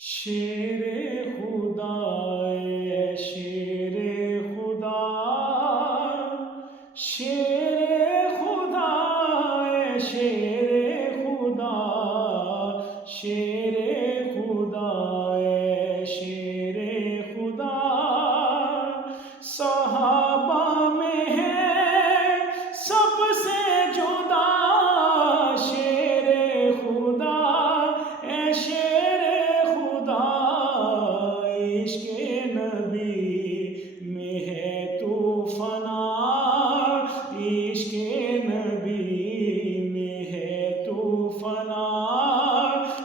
شیر خدا اے شیر خدا، شیر خدا اے شیر خدا، شیر خدا اے شیر خدا، صحابہ میں ہے سب سے جدا، شیر خدا اے شیر خدا، عشق نبی میں ہے تو فنا، عشق نبی میں ہے تو فنا،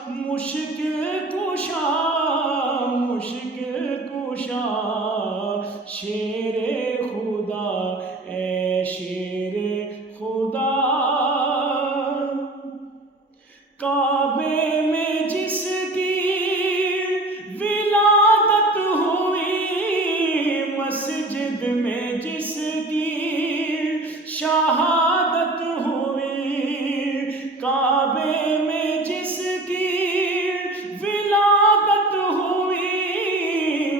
مشکل کشا مشکل کشا، شیر خدا اے شیر خدا، کعبے میں جس کی ولادت ہوئی، مسجد میں جس کی شہادت ہوئی، کعبے میں جس کی ولادت ہوئی،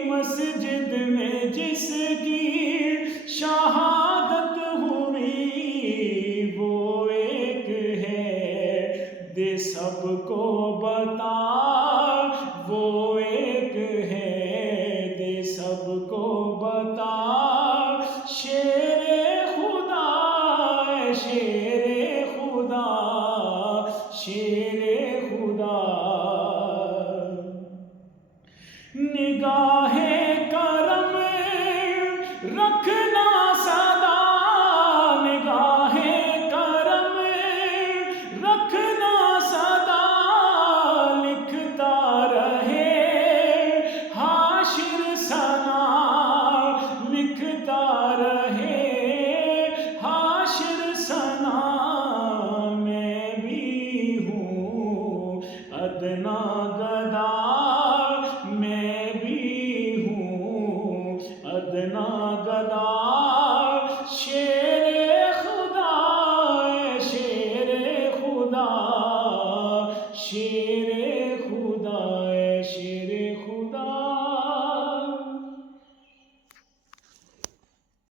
مسجد میں جس کی شہادت ہوئی، وہ ایک ہے دے سب کو بتا، وہ ایک ہے دے سب کو بتا، شیر خدا اے شیر خدا، شیر خدا، نگاہ کرم رکھنا سدا، نگاہ کرم رکھنا سدا، لکھتا رہے حاشر ثنا، لکھتا رہے حاشر ثنا، میں بھی ہوں ادنا گدا، میں بھی ہوں ادنا گدا، شیر خدا اے شیر خدا، شیر